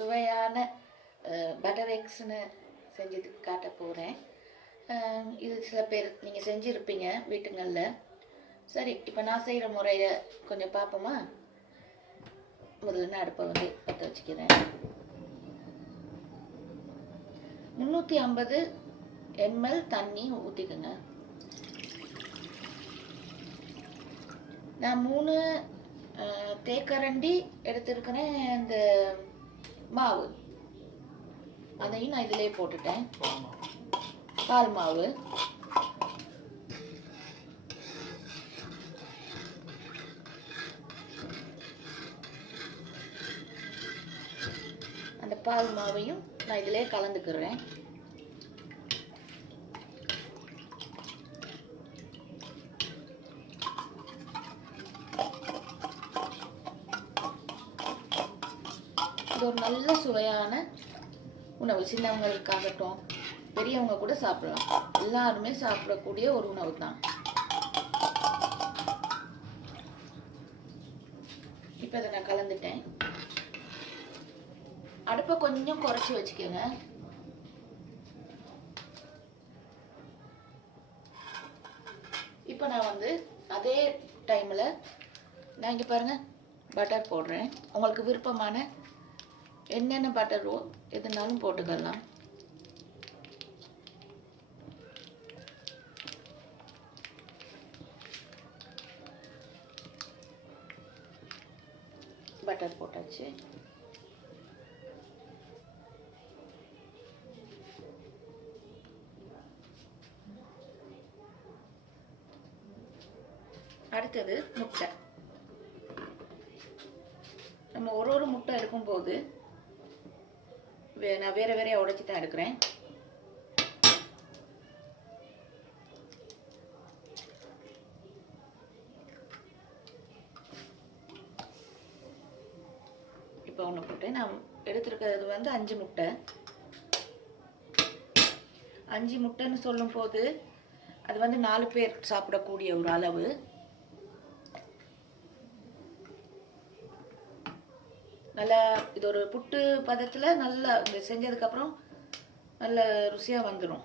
சுவையான பட்டர் எக்ஸ்னு செஞ்சு காட்ட போகிறேன். இது சில பேர் நீங்கள் செஞ்சுருப்பீங்க வீட்டுங்களில். சரி, இப்போ நான் செய்கிற முறையை கொஞ்சம் பார்ப்போமா? முதல்ல நான் அடுப்பை வந்து பற்ற வச்சுக்கிறேன். 350 ml தண்ணி ஊற்றிக்குங்க. நான் 3 தேக்கரண்டி எடுத்துருக்கிறேன். இந்த மாவு அதையும் நான் இதிலே போட்டுட்டேன். பால் மாவு அந்த பால் மாவையும் நான் இதிலே கலந்துக்கிறேன். இது ஒரு நல்ல சுவையான உணவு. சின்னவங்களுக்காகட்டும் பெரியவங்க கூட சாப்பிடலாம். எல்லாருமே சாப்பிடக்கூடிய ஒரு உணவு தான். இப்போ இதை நான் கலந்துட்டேன். அடுப்பை கொஞ்சம் குறைச்சி வச்சுக்கோங்க. இப்போ நான் வந்து அதே டைமில் நான் இங்கே பாருங்கள் பட்டர் போடுறேன். உங்களுக்கு விருப்பமான என்னென்ன பட்டரோ எதுனாலும் போட்டுக்கலாம். பட்டர் போட்டாச்சு. அடுத்தது முட்டை. நம்ம ஒரு முட்டை எடுக்கும்போது நான் வேற வேறையாக உடைச்சி தான் எடுக்கிறேன். இப்போ ஒன்று போட்டு நான் எடுத்துருக்கிறது வந்து 5 முட்டை. 5 முட்டைன்னு சொல்லும் போது அது வந்து 4 பேர் சாப்பிடக்கூடிய ஒரு அளவு. நல்லா இது ஒரு புட்டு பதத்தில் நல்லா செஞ்சதுக்கப்புறம் நல்ல ருசியாக வந்துடும்.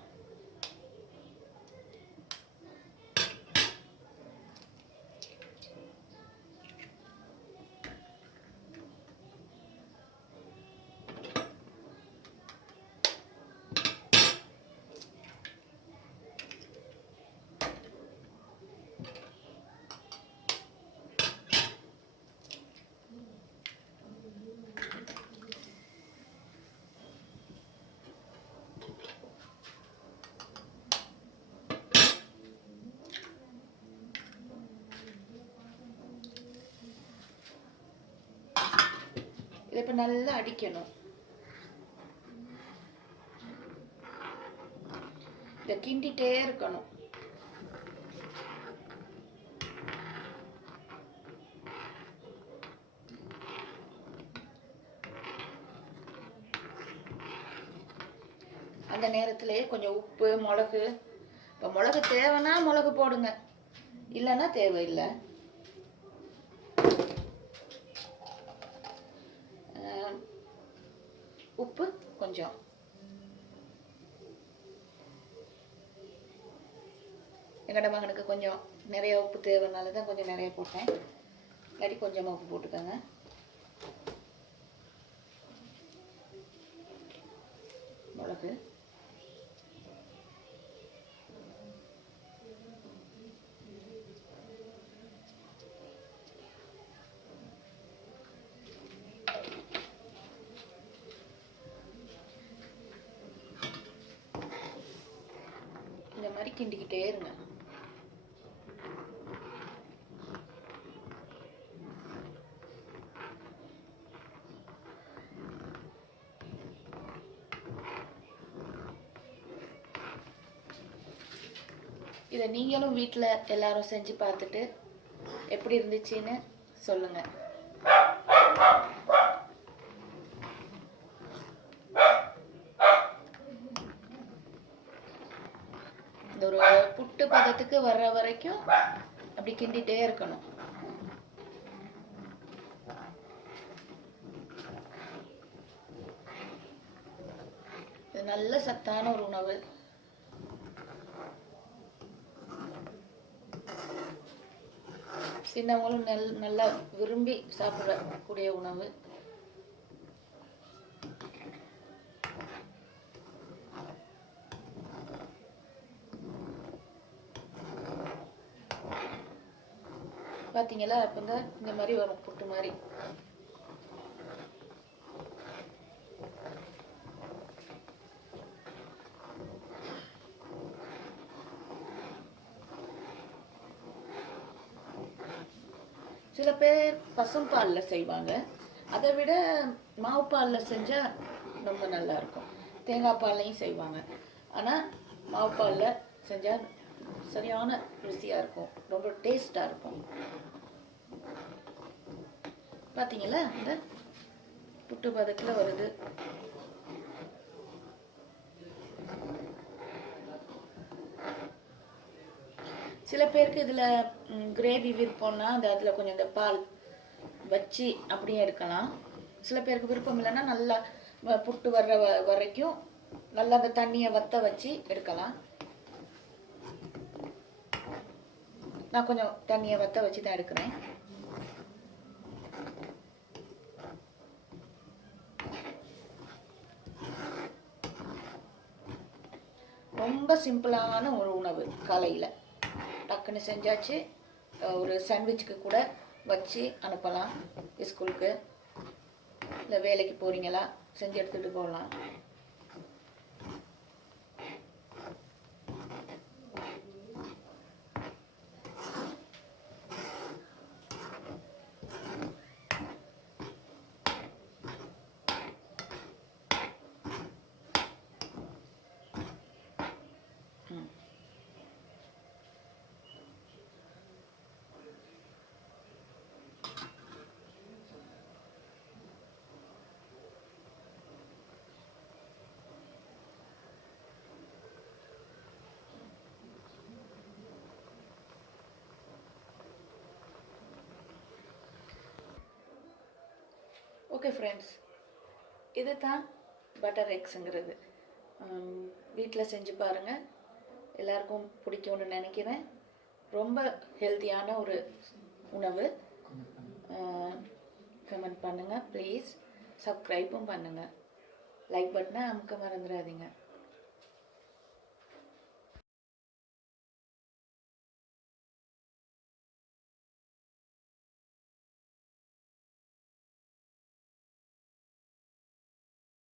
இதை இப்போ நல்லா அடிக்கணும். இதை கிண்டிகிட்டே இருக்கணும். அந்த நேரத்திலே கொஞ்சம் உப்பு, மிளகு. இப்போ மிளகு தேவைன்னா மிளகு போடுங்க, இல்லைன்னா தேவையில்லை. உப்பு கொஞ்சம். எங்கட மகனுக்கு கொஞ்சம் நிறைய உப்பு தேவைனால தான் கொஞ்சம் நிறைய போட்டேன். இல்லாட்டி கொஞ்சமாக உப்பு போட்டுக்கோங்க. மிளகு இந்த மாதிரி கிண்டிக்கிட்டே இருங்க. இதை நீங்களும் வீட்டில் எல்லாரும் செஞ்சு பார்த்துட்டு எப்படி இருந்துச்சுன்னு சொல்லுங்க. இந்த ஒரு புட்டு பதத்துக்கு வர்ற வரைக்கும் அப்படி கிண்டிகிட்டே இருக்கணும். இது நல்ல சத்தான ஒரு உணவு. சின்னவங்களும் நல்லா விரும்பி சாப்பிடக்கூடிய உணவு. பார்த்தீங்களா? அப்போ இந்த மாதிரி வரும், புட்டு மாதிரி. சில பேர் பசும்பாலில் செய்வாங்க. அதை விட மாவு பாலில் செஞ்சால் ரொம்ப நல்லா இருக்கும். தேங்காய் பால்லையும் செய்வாங்க. ஆனால் மாவு பாலில் செஞ்சால் சரியான ருசியாக இருக்கும், ரொம்ப டேஸ்டாக இருக்கும். பார்த்தீங்களா? இந்த புட்டு பதத்தில் வருது. சில பேருக்கு இதில் கிரேவி விருப்பம்னா அதில் கொஞ்சம் இந்த பால் வச்சு அப்படியே எடுக்கலாம். சில பேருக்கு விருப்பம் இல்லைன்னா நல்லா புட்டு வர்ற வரைக்கும் நல்லா அந்த தண்ணியை வற்ற வச்சு எடுக்கலாம். நான் கொஞ்சம் தண்ணியை வற்ற வச்சு தான் எடுக்கிறேன். ரொம்ப சிம்பிளான ஒரு உணவு. காலையில் டக்குன்னு செஞ்சாச்சு. ஒரு சாண்ட்விச்சுக்கு கூட வச்சு அனுப்பலாம் ஸ்கூலுக்கு. இல்லை வேலைக்கு போகிறீங்களா, செஞ்சு எடுத்துகிட்டு போகலாம். ஓகே ஃப்ரெண்ட்ஸ், இது தான் பட்டர் எக்ஸுங்கிறது. வீட்டில் செஞ்சு பாருங்கள், எல்லாருக்கும் பிடிக்கும்னு நினைக்கிறேன். ரொம்ப ஹெல்த்தியான ஒரு உணவு. கமெண்ட் பண்ணுங்கள் ப்ளீஸ், சப்ஸ்கிரைப்பும் பண்ணுங்கள், லைக் பட்டனை அமுக்க மறந்துடாதீங்க.